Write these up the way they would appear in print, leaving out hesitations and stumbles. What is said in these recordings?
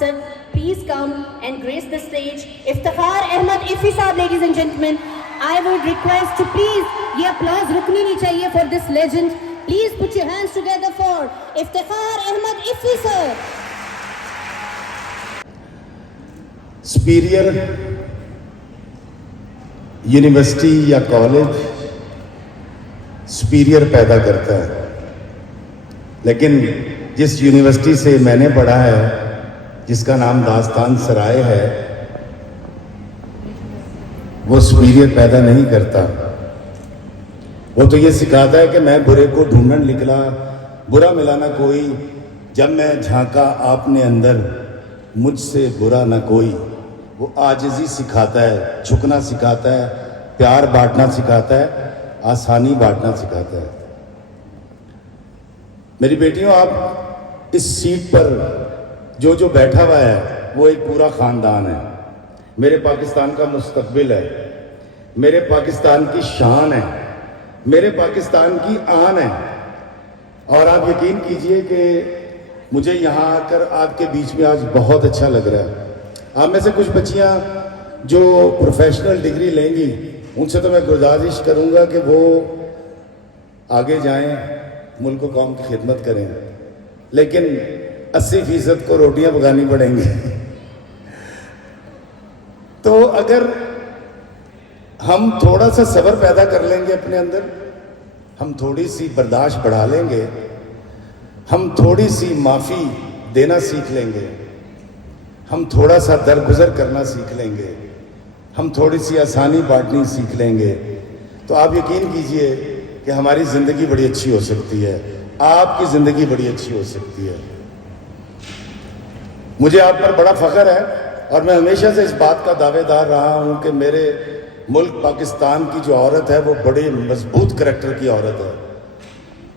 sir, please come and grace the stage. Iftikhar Ahmed Ifi sahab, ladies and gentlemen, I would request to please, ye applause rukni nahi chahiye for this legend. Please put your hands together for Iftikhar Ahmed Ifi sir. superior university या college superior पैदा करता है, लेकिन जिस university से मैंने पढ़ा है, जिसका नाम दास्तान सराय है, वो superior पैदा नहीं करता। वो तो ये सिखाता है कि मैं बुरे को ढूंढने निकला, बुरा मिला ना कोई, जब मैं झांका आपने अंदर, मुझसे बुरा ना कोई। वो आजिज़ी सिखाता है, झुकना सिखाता है, प्यार बांटना सिखाता है, आसानी बांटना सिखाता है। मेरी बेटियों, आप इस सीट पर जो बैठा हुआ है वो एक पूरा ख़ानदान है। मेरे पाकिस्तान का मुस्तकबिल है, मेरे पाकिस्तान की शान है, मेरे पाकिस्तान की आन है। और आप यकीन कीजिए कि मुझे यहाँ आकर आपके बीच में आज बहुत अच्छा लग रहा है। आप में से कुछ बच्चियाँ जो प्रोफेशनल डिग्री लेंगी, उनसे तो मैं गुजारिश करूँगा कि वो आगे जाएं, मुल्क और कौम की खिदमत करें, लेकिन 80% को रोटियां पकानी पड़ेंगी। तो अगर हम थोड़ा सा सब्र पैदा कर लेंगे अपने अंदर, हम थोड़ी सी बर्दाश्त बढ़ा लेंगे, हम थोड़ी सी माफ़ी देना सीख लेंगे, हम थोड़ा सा दरगुजर करना सीख लेंगे, हम थोड़ी सी आसानी बांटनी सीख लेंगे, तो आप यकीन कीजिए कि हमारी ज़िंदगी बड़ी अच्छी हो सकती है, आपकी ज़िंदगी बड़ी अच्छी हो सकती है। मुझे आप पर बड़ा फ़ख्र है और मैं हमेशा से इस बात का दावेदार रहा हूँ कि मेरे मुल्क पाकिस्तान की जो औरत है वो बड़े मजबूत करैक्टर की औरत है।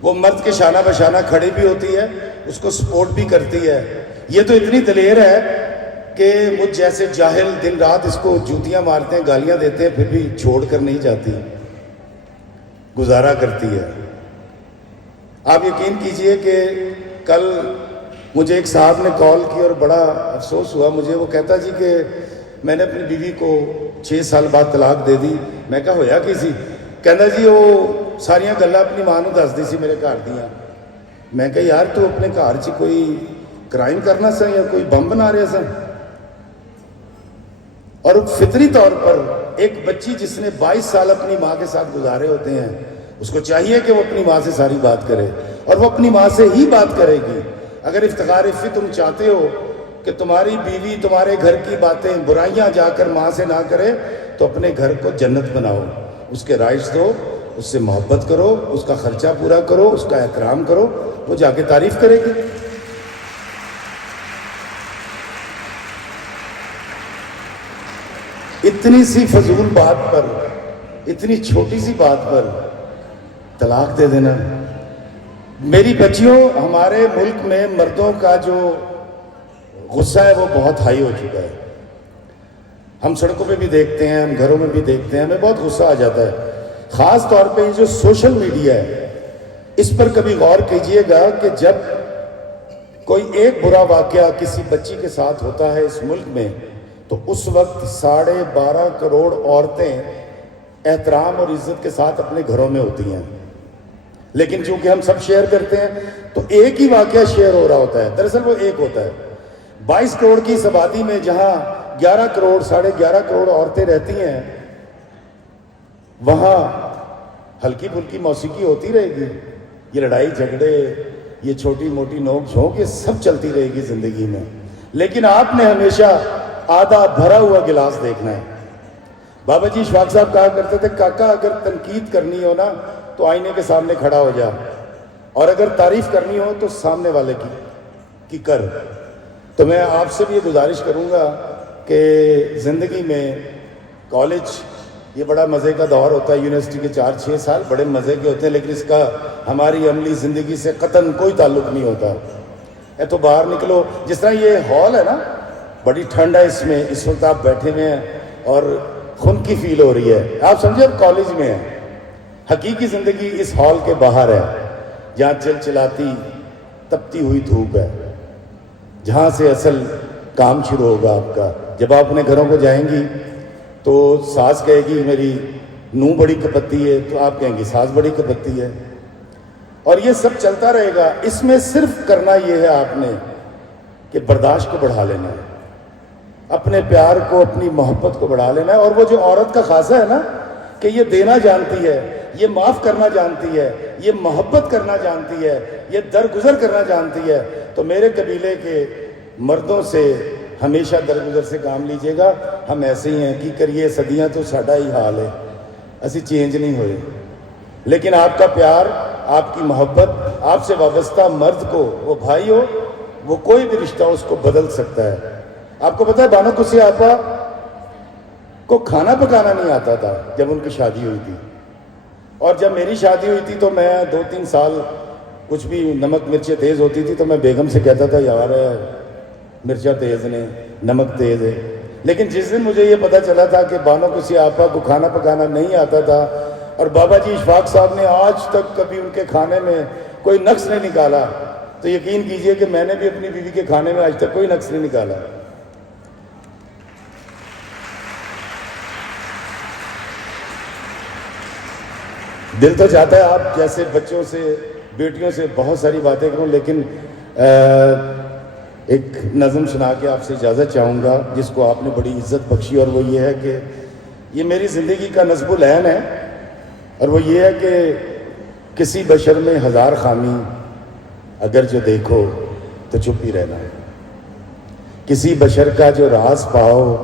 वो मर्द के शाना बशाना खड़ी भी होती है, उसको सपोर्ट भी करती है। ये तो इतनी दलेर है कि मुझ जैसे जाहिल दिन रात इसको जूतियाँ मारते हैं, गालियाँ देते हैं, फिर भी छोड़ कर नहीं जाती, गुजारा करती है। आप यकीन कीजिए कि कल मुझे एक साहब ने कॉल की और बड़ा अफसोस हुआ मुझे। वो कहता जी कि मैंने अपनी बीवी को 6 साल बाद तलाक दे दी। मैं कहा होया की सी? कहता जी वो सारियां गल्लां अपनी मां नूं दसदी सी मेरे घर दियां। मैं कहा यार तू अपने घर च कोई क्राइम करना सा या कोई बम बना रहा सा? और फितरी तौर पर एक बच्ची जिसने 22 साल अपनी माँ के साथ गुजारे होते हैं, उसको चाहिए कि वो अपनी माँ से सारी बात करे, और वो अपनी माँ से ही बात करेगी। अगर इफ्तिखार इफ़ी तुम चाहते हो कि तुम्हारी बीवी तुम्हारे घर की बातें, बुराइयां जाकर माँ से ना करे, तो अपने घर को जन्नत बनाओ, उसके राइट्स दो, उससे मोहब्बत करो, उसका खर्चा पूरा करो, उसका एहतराम करो, वो जाके तारीफ करेगी। इतनी सी फजूल बात पर, इतनी छोटी सी बात पर तलाक दे देना। मेरी बच्चियों, हमारे मुल्क में मर्दों का जो गुस्सा है वो बहुत हाई हो चुका है। हम सड़कों पे भी देखते हैं, हम घरों में भी देखते हैं, हमें बहुत गुस्सा आ जाता है। ख़ास तौर पे ये जो सोशल मीडिया है, इस पर कभी गौर कीजिएगा कि जब कोई एक बुरा वाक़या किसी बच्ची के साथ होता है इस मुल्क में, तो उस वक्त 12.5 करोड़ औरतें एहतराम और इज़्ज़त के साथ अपने घरों में होती हैं। लेकिन चूंकि हम सब शेयर करते हैं तो एक ही वाक़या शेयर हो रहा होता है। दरअसल वो एक होता है। 22 करोड़ की इस आबादी में जहां 11 करोड़ 11.5 करोड़ औरतें रहती हैं, वहां हल्की फुल्की मौसीकी होती रहेगी। ये लड़ाई झगड़े, ये छोटी मोटी नोक झोंक, ये सब चलती रहेगी ज़िंदगी में। लेकिन आपने हमेशा आधा भरा हुआ गिलास देखना है। बाबा जी इशफाक साहब कहा करते थे, काका अगर तनकीद करनी हो ना तो आईने के सामने खड़ा हो जा, और अगर तारीफ करनी हो तो सामने वाले की कर। तो मैं आपसे भी ये गुजारिश करूँगा कि ज़िंदगी में कॉलेज ये बड़ा मज़े का दौर होता है, यूनिवर्सिटी के 4-6 साल बड़े मज़े के होते हैं, लेकिन इसका हमारी अमली ज़िंदगी से कतन कोई ताल्लुक़ नहीं होता है। तो बाहर निकलो, जिस तरह ये हॉल है ना, बड़ी ठंड है इसमें, इस वक्त आप बैठे हुए हैं और खुनकी फील हो रही है, आप समझे आप कॉलेज में हैं। हकीकी ज़िंदगी इस हॉल के बाहर है, जहाँ चिलचिलाती तपती हुई धूप है, जहाँ से असल کام شروع ہوگا آپ کا. جب آپ اپنے گھروں کو جائیں گی تو ساس کہے گی میری نوں بڑی کپتی ہے, تو آپ کہیں گی ساس بڑی کپتی ہے. اور یہ سب چلتا رہے گا. اس میں صرف کرنا یہ ہے آپ نے کہ برداشت کو بڑھا لینا ہے, اپنے پیار کو, اپنی محبت کو بڑھا لینا ہے. اور وہ جو عورت کا خاصہ ہے نا کہ یہ دینا جانتی ہے, یہ معاف کرنا جانتی ہے, یہ محبت کرنا جانتی ہے, یہ درگزر کرنا جانتی ہے, تو میرے قبیلے کے مردوں سے ہمیشہ درگزر سے کام لیجیے گا. ہم ایسے ہی ہیں, کی کریے, صدیاں تو ساڈا ہی حال ہے, اسی چینج نہیں ہوئے. لیکن آپ کا پیار, آپ کی محبت, آپ سے وابستہ مرد کو, وہ بھائی ہو, وہ کوئی بھی رشتہ اس کو بدل سکتا ہے. آپ کو پتہ ہے بانو قدسی آپا کو کھانا پکانا نہیں آتا تھا جب ان کی شادی ہوئی تھی, اور جب میری شادی ہوئی تھی تو میں 2-3 سال کچھ بھی نمک مرچیں تیز ہوتی تھی تو میں بیگم سے کہتا تھا یار مرچیں تیز نے, نمک تیز ہے. لیکن جس دن مجھے یہ پتہ چلا تھا کہ بانو قدسی آپا کو کھانا پکانا نہیں آتا تھا, اور بابا جی اشفاق صاحب نے آج تک کبھی ان کے کھانے میں کوئی نقص نہیں نکالا, تو یقین کیجئے کہ میں نے بھی اپنی بیوی کے کھانے میں آج تک کوئی نقص نہیں نکالا. دل تو چاہتا ہے آپ جیسے بچوں سے, بیٹیوں سے بہت ساری باتیں کروں, لیکن ایک نظم سنا کے آپ سے اجازت چاہوں گا جس کو آپ نے بڑی عزت بخشی, اور وہ یہ ہے کہ یہ میری زندگی کا نصب العین ہے, اور وہ یہ ہے کہ کسی بشر میں 1000 خامی اگر جو دیکھو تو چپ ہی رہنا ہے. کسی بشر کا جو راز پاؤ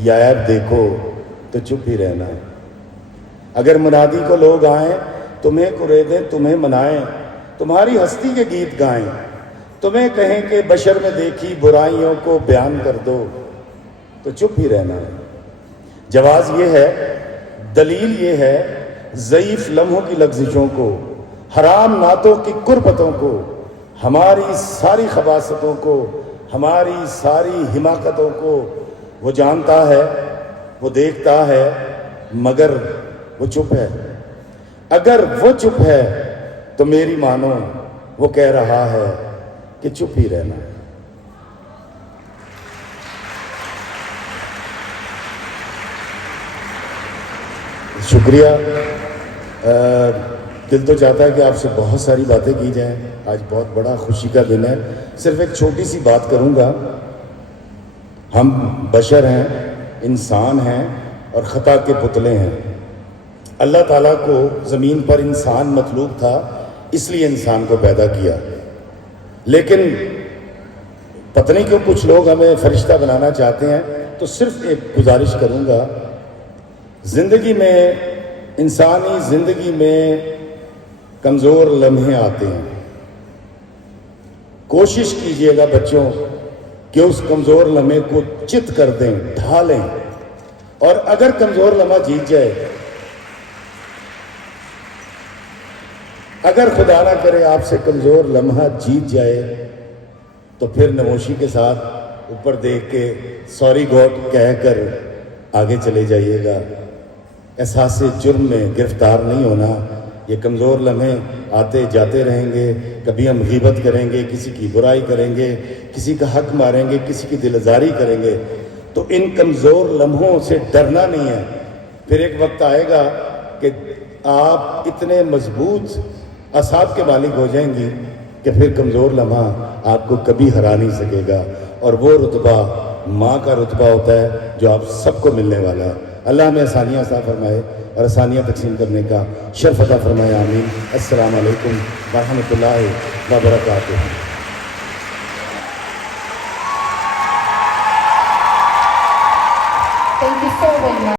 یا عیب دیکھو تو چپ ہی رہنا ہے. اگر منادی کو لوگ آئیں, تمہیں قریدیں, تمہیں منائیں, تمہاری ہستی کے گیت گائیں, تمہیں کہیں کہ بشر میں دیکھی برائیوں کو بیان کر دو تو چپ ہی رہنا ہے. جواز یہ ہے, دلیل یہ ہے, ضعیف لمحوں کی لغزشوں کو, حرام نعتوں کی قربتوں کو, ہماری ساری خباثتوں کو, ہماری ساری حماقتوں کو وہ جانتا ہے, وہ دیکھتا ہے, مگر وہ چپ ہے. اگر وہ چپ ہے تو میری مانو وہ کہہ رہا ہے کہ چپ ہی رہنا. شکریہ. دل تو چاہتا ہے کہ آپ سے بہت ساری باتیں کی جائیں. آج بہت بڑا خوشی کا دن ہے. صرف ایک چھوٹی سی بات کروں گا. ہم بشر ہیں, انسان ہیں, اور خطا کے پتلے ہیں. اللہ تعالیٰ کو زمین پر انسان مطلوب تھا, اس لیے انسان کو پیدا کیا. لیکن پتہ نہیں کیوں کچھ لوگ ہمیں فرشتہ بنانا چاہتے ہیں. تو صرف ایک گزارش کروں گا, زندگی میں, انسانی زندگی میں کمزور لمحے آتے ہیں. کوشش کیجئے گا بچوں کہ اس کمزور لمحے کو چت کر دیں, ڈھالیں, اور اگر کمزور لمحہ جیت جائے, اگر خدا نہ کرے آپ سے کمزور لمحہ جیت جائے, تو پھر نموشی کے ساتھ اوپر دیکھ کے سوری گاڈ کہہ کر آگے چلے جائیے گا. احساس جرم میں گرفتار نہیں ہونا. یہ کمزور لمحے آتے جاتے رہیں گے. کبھی ہم غیبت کریں گے, کسی کی برائی کریں گے, کسی کا حق ماریں گے, کسی کی دل آزاری کریں گے. تو ان کمزور لمحوں سے ڈرنا نہیں ہے. پھر ایک وقت آئے گا کہ آپ اتنے مضبوط اعصاب کے مالک ہو جائیں گی کہ پھر کمزور لمحہ آپ کو کبھی ہرا نہیں سکے گا. اور وہ رتبہ ماں کا رتبہ ہوتا ہے جو آپ سب کو ملنے والا ہے. اللہ ہمیں آسانیاں عطا فرمائے اور آسانیاں تقسیم کرنے کا شرف عطا فرمائے. آمین. السلام علیکم ورحمۃ اللہ وبرکاتہ.